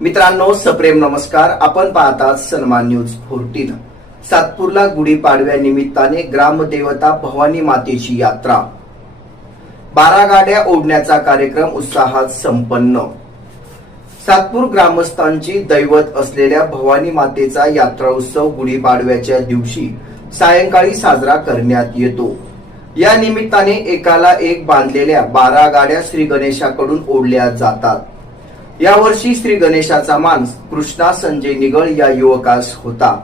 मित्रांनो सप्रेम नमस्कार. आपण पाहतात सन्मान न्यूज फोर्टीन. सातपूरला गुढीपाडव्या निमित्ताने ग्रामदेवता भवानी मातेची यात्रा. बारा गाड्या ओढण्याचा कार्यक्रम उत्साहात संपन्न. सातपूर ग्रामस्थांची दैवत असलेल्या भवानी मातेचा यात्रा उत्सव गुढीपाडव्याच्या दिवशी सायंकाळी साजरा करण्यात येतो. या निमित्ताने एकाला एक बांधलेल्या बारा गाड्या श्री गणेशाकडून ओढल्या जातात. यावर्षी श्री गणेशाचा मान कृष्णा संजय निगळ या युवकास होता.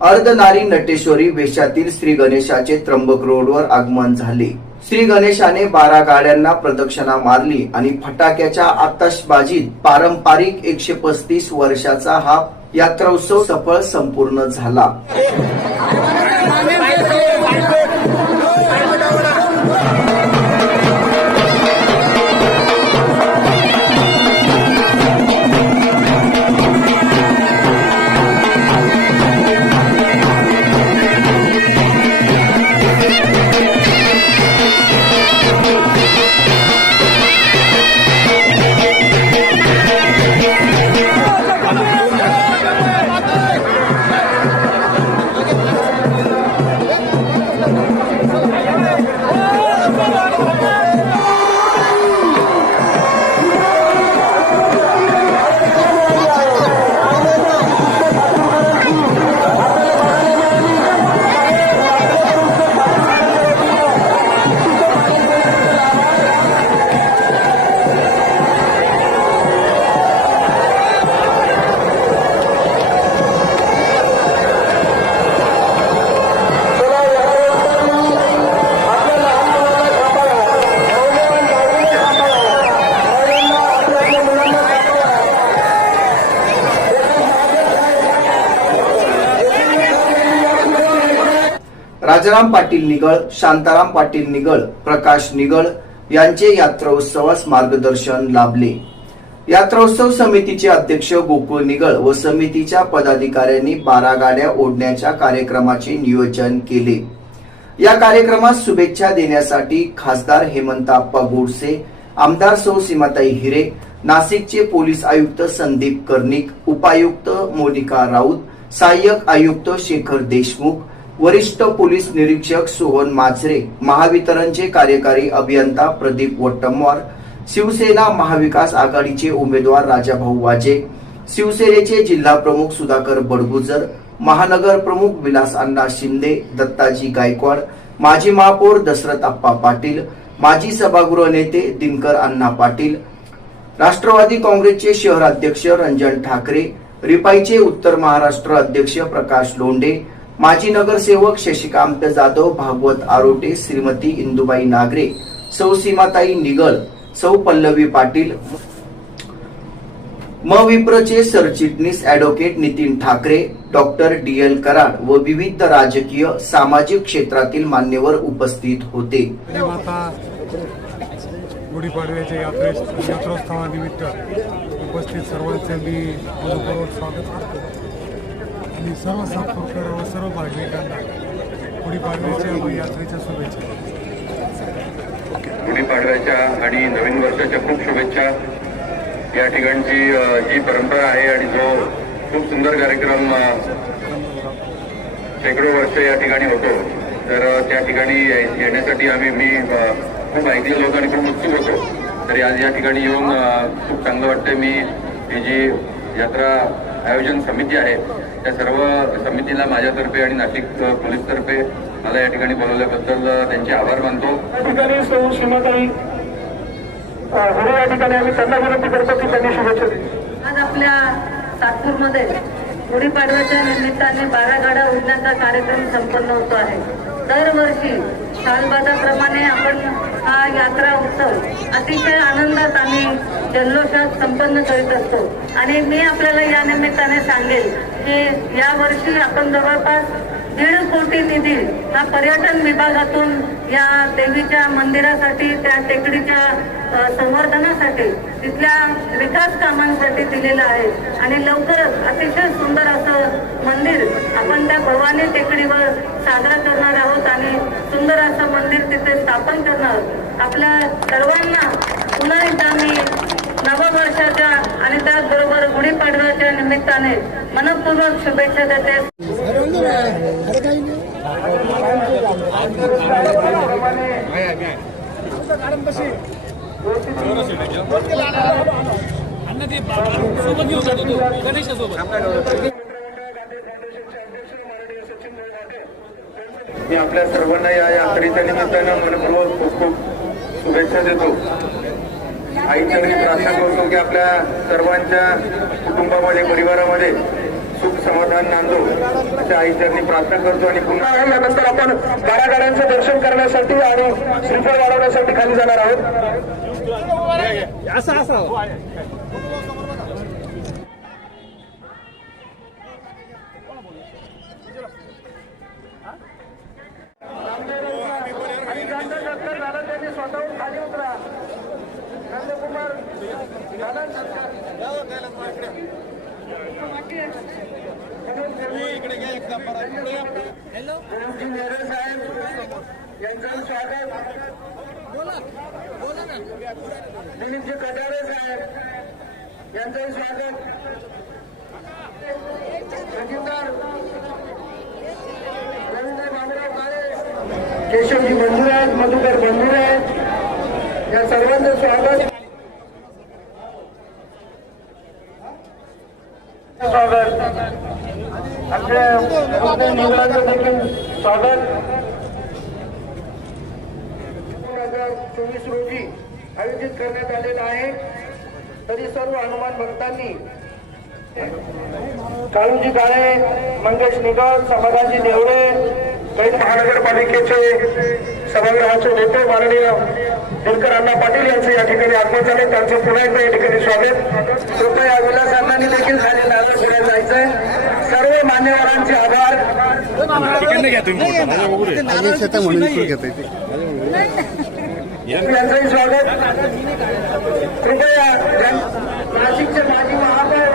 अर्धनारी नटेश्वरी वेशातील श्री गणेशाचे त्र्यंबक रोडवर आगमन झाले. श्री गणेशाने बारा गाड्यांना प्रदक्षिणा मारली आणि फटाक्याच्या आतषबाजीत पारंपरिक एकशे पस्तीस वर्षाचा हा यात्रोत्सव सफळ संपूर्ण झाला. राजाराम पाटील निगळ शांताराम पाटील निगळ प्रकाश निगळ यांचे यात्रोत्सवास मार्गदर्शन लाभले. यात्रोत्सव समितीचे अध्यक्ष गोकुळ निगळ व समितीच्या पदाधिकाऱ्यांनी बारा गाड्या ओढण्याच्या कार्यक्रमाचे नियोजन केले. या कार्यक्रमात शुभेच्छा देण्यासाठी खासदार हेमंताप्पा गोडसे आमदार सौ सीमाताई हिरे नाशिकचे पोलीस आयुक्त संदीप कर्णिक उपायुक्त मोनिका राऊत सहाय्यक आयुक्त शेखर देशमुख वरिष्ठ पोलीस निरीक्षक सोहन माचरे महावितरणचे कार्यकारी अभियंता प्रदीप वट्टमवार शिवसेना महाविकास आघाडीचे उमेदवार राजाभाऊ वाजे शिवसेनेचे जिल्हा प्रमुख सुधाकर बडगुजर महानगर प्रमुख विलास अण्णा शिंदे दत्ताजी गायकवाड माजी महापौर दशरथ आप्पा पाटील माजी सभागृह नेते दिनकर अण्णा पाटील राष्ट्रवादी काँग्रेसचे शहर अध्यक्ष रंजन ठाकरे रिपाईचे उत्तर महाराष्ट्र अध्यक्ष प्रकाश लोंढे माजी नगरसेवक शशिकांत जाधव भागवत आरोटे श्रीमती इंदुबाई नागरे सौ सीमाताई निगल सौ पल्लवी पाटील मविप्रचे सरचिटणीस advocate Nitin Thakre doctor D L Karad व विविध राजकीय सामाजिक क्षेत्रातील मान्यवर उपस्थित होते. गुढीपाडव्याच्या यात्रे यात्रोत्सवानिमित्त उपस्थित सर्वांचे मी स्वागत करतो. आणि सर्व सातपूरकर व सर्व भाविकांना गुढीपाडव्याच्या व यात्रेच्या शुभेच्छा. गुढीपाडव्याच्या आणि नवीन वर्षाच्या खूप शुभेच्छा. या ठिकाणची जी परंपरा आहे आणि जो खूप सुंदर कार्यक्रम शेकडो वर्ष या ठिकाणी होतो तर त्या ठिकाणी ये- येण्यासाठी आम्ही मी खूप ऐकलेलो होतो आणि खूप उत्सुक होतो. तरी आज या ठिकाणी येऊन खूप चांगलं वाटतं मी ही जी यात्रा आयोजन समिती आहे त्या सर्व समितीला माझ्यातर्फे आणि नाशिक पोलीसतर्फे मला या ठिकाणी बोलवल्याबद्दल त्यांचे आभार मानतो. या ठिकाणी सौ सीमाताई हिरे या ठिकाणी आम्ही त्यांना विनंती करतो की त्यांनी शुभेच्छा दिली. आज आपल्या सातपूरमध्ये गुढीपाडव्याच्या निमित्ताने बारा गाड्या उडण्याचा कार्यक्रम संपन्न होतो आहे. दरवर्षी सालबादाप्रमाणे आपण हा यात्रा उत्सव अतिशय आनंदात आणि जल्लोषात संपन्न करीत असतो. आणि मी आपल्याला या निमित्ताने सांगेल की यावर्षी आपण जवळपास दीड कोटी निधी हा पर्यटन विभागातून या देवीच्या मंदिरासाठी त्या टेकडीच्या संवर्धनासाठी तिथल्या विकास कामांसाठी दिलेला आहे. आणि लवकरच अतिशय सुंदर असं मंदिर आपण त्या भवानी टेकडीवर साजरा करणार आहोत आणि सुंदर असं मंदिर तिथे स्थापन करणार. आपल्या सर्वांना पुन्हा एकदा मी नववर्षाच्या आणि त्याचबरोबर गुढीपाडव्याच्या निमित्ताने मनपूर्वक शुभेच्छा देते. मी आपल्या सर्वांना या यात्रेच्या निमित्तानं मनपूर्वक खूप खूप शुभेच्छा देतो. आईचरणी प्रार्थना करतो की आपल्या सर्वांच्या कुटुंबामध्ये परिवारामध्ये समाधान नांदो अशा आईचरणी प्रार्थना करतो आणि पुन्हा यानंतर आपण बारा गाड्यांचं दर्शन करण्यासाठी आणि श्रीफळ वाढवण्यासाठी खाली जाणार आहोत. आणि नंतर दादा त्यांनी स्वतःहून खाली उतरा नंदकुमार दादा साहेब यांचं स्वागत दिलीपजी कटारे साहेब यांचं स्वागत संगीतकार रवींद्र बाबूराव काळे केशवजी मंजूर आहेत मधुकर मंजूर आहेत. या सर्वांचं स्वागत आपल्या मुलांचं देखील स्वागत हजार चोवीस रोजी आयोजित करण्यात आलेला आहे. तरी सर्व हनुमान भक्तांनी काळूजी काळे मंगेश निगम समाधानजी देवळे कैद महानगरपालिकेचे सभागृहाचे नेते माननीय दिनकर अण्णा पाटील यांचे या ठिकाणी आगमन झाले. त्यांचं पुन्हा एकदा या ठिकाणी स्वागत. कृपया विलास अण्णांनी देखील खाली नाराज मान्यवरांचे आभार. यांचंही स्वागत. कृपया नाशिकचे माजी महापौर.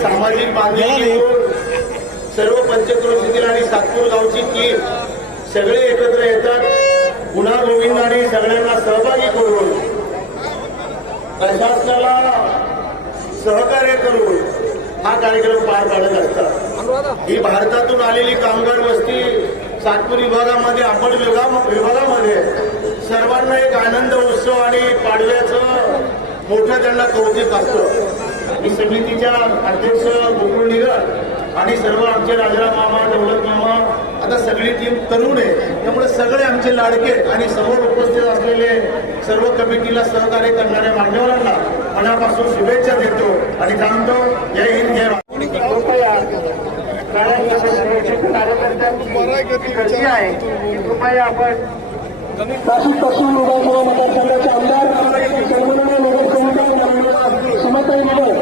सामाजिक होऊन सर्व पंचक्रोशीतील आणि सातपूर गावची टीम सगळे एकत्र येतात. पुन्हा गोविंदाने सगळ्यांना सहभागी करून प्रशासनाला सहकार्य करून हा कार्यक्रम पार पाडत असतात. ही भारतातून आलेली कामगार वस्ती सातपूर विभागामध्ये आपण विभागा- विभागामध्ये सर्वांना एक आनंद उत्सव आणि पाडव्याचं मोठं त्यांना कौतुक असतं. मी समितीच्या अध्यक्ष गोकुळ निगर आणि सर्व आमचे राजाराम मामा दौलत मामा आता सगळी टीम तरुण आहे. त्यामुळे सगळे आमचे लाडके आणि समोर उपस्थित असलेले सर्व कमिटीला सहकार्य करणाऱ्या मान्यवरांना मनापासून शुभेच्छा देतो. आणि थांबतो जय हिंद जय कृपया गाड्यांच्या कार्यकर्त्यांची गर्दी आहे कृपया आपण नाशिक पश्चिम विधानसभा मतदारसंघाचे आमदार संगमनेर नगरसेविका सुमताई नगर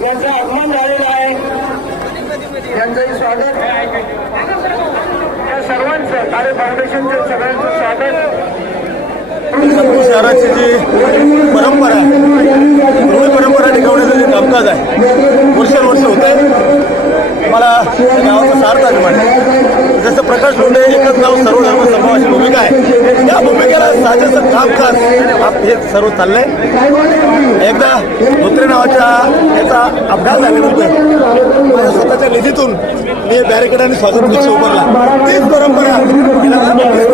यांचं आगमन झालेलं आहे. यांचंही स्वागत. या सर्वांचं कार्य फाउंडेशनचं सगळ्यांचं स्वागत. नागपूर शहराची जी परंपरा आहे रूढी परंपरा टिकवण्याचं जे कामकाज आहे वर्षानुवर्ष होत आहे. मला गावाचं सार्थ अभिमान आहे. जसं प्रकाश लोंढे एकच नाव सर्वधर्म धर्म भूमिका आहे. त्या भूमिकेला साजेचं कामकाज हा हे सर्व चाललंय. एकदा धोत्रे नावाच्या याचा अपघात झाल्यानंतर माझ्या स्वतःच्या निधीतून मी बॅरिकेड आणि स्वातंत्र्य पक्ष उभारला. तीच परंपरा मला अभिमान आहे.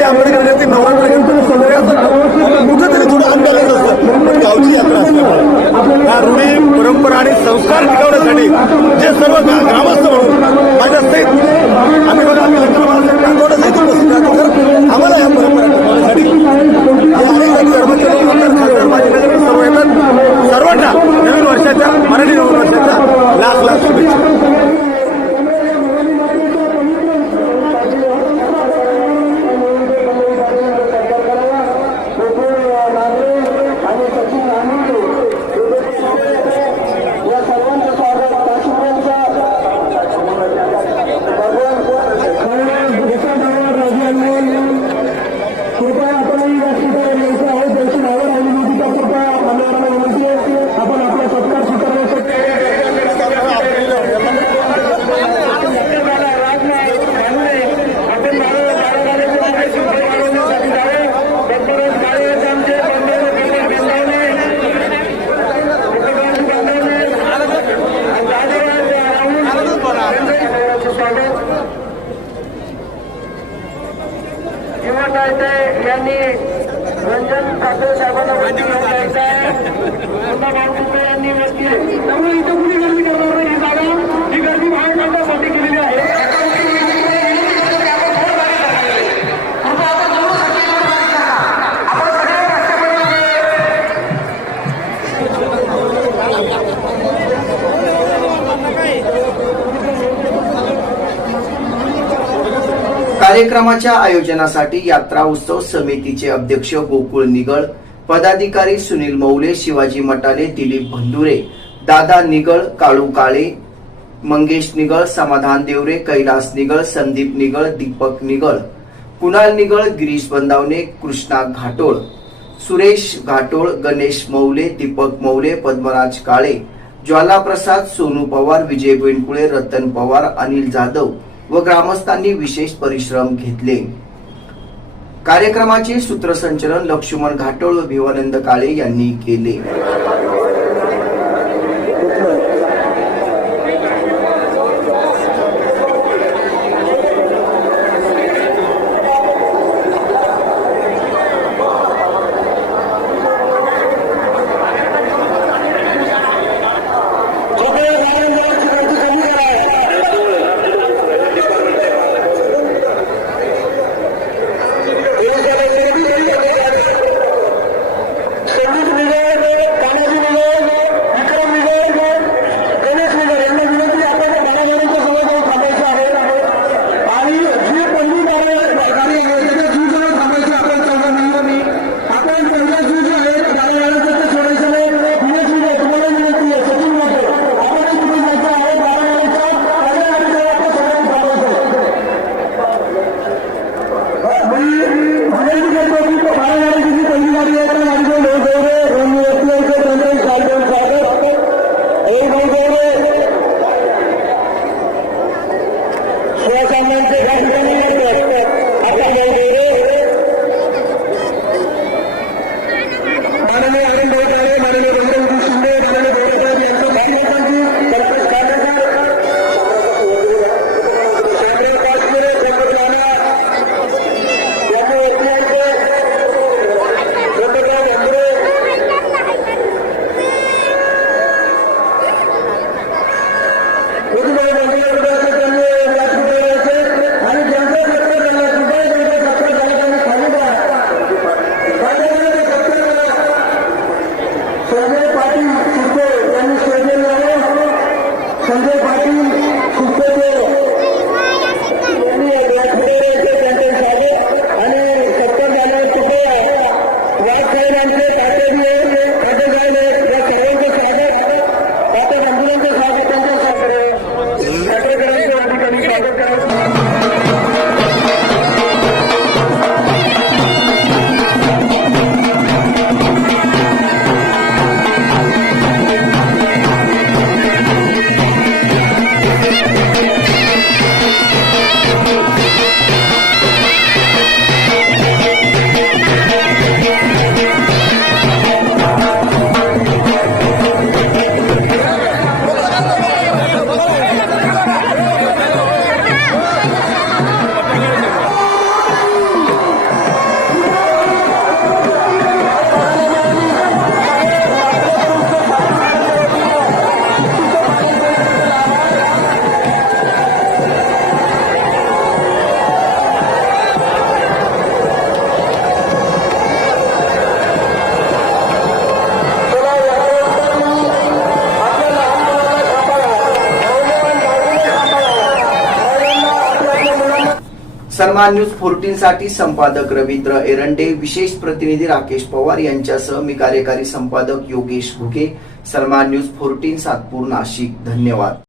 या आंबेडकर जयंती नवरात्र गणपती सगळे कुठेतरी थोडं अनबॅलन्स असतं. पण गावची यात्रा असल्यामुळे. या रुढी परंपरा आणि संस्कार टिकवण्यासाठी जे सर्व गा- ग्रामस्थ म्हणून माझ्या सहित आम्ही बघा आम्ही लग्न महाराष्ट्र कांदोडासहित उपस्थित राहतो तर आम्हाला या परंपरा टिकवण्यासाठी या अनेक धर्माचे लोक आमदार खासदार माजी नगर सर्व येतात सर्वांना नवीन वर्षाच्या मराठी नवीन वर्षाच्या लाख लाख शुभेच्छा कार्यक्रमाच्या आयोजनासाठी यात्रा उत्सव समितीचे अध्यक्ष गोकुळ निगळ पदाधिकारी सुनील मौले शिवाजी मटाले दिलीप भंदुरे दादा निगळ काळू काळे मंगेश निगळ समाधान देवरे कैलास निगळ संदीप निगळ दीपक निगळ कुणाल निगळ गिरीश बंदावणे कृष्णा घाटोळ सुरेश घाटोळ गणेश मौले दीपक मौले पद्मराज काळे ज्वालाप्रसाद सोनू पवार विजय बेंडकुळे रतन पवार अनिल जाधव व ग्रामस्थांनी विशेष परिश्रम घेतले. कार्यक्रमाचे सूत्रसंचलन लक्ष्मण घाटोळ व भिवानंद काळे यांनी केले. Gol, gol, gol! सन्मान न्यूज फोर्टीन साठी संपादक रवींद्र एरंडे विशेष प्रतिनिधी राकेश पवार यांच्यासह मी कार्यकारी संपादक योगेश घुगे. सन्मान न्यूज फोर्टीन सातपूर नाशिक धन्यवाद.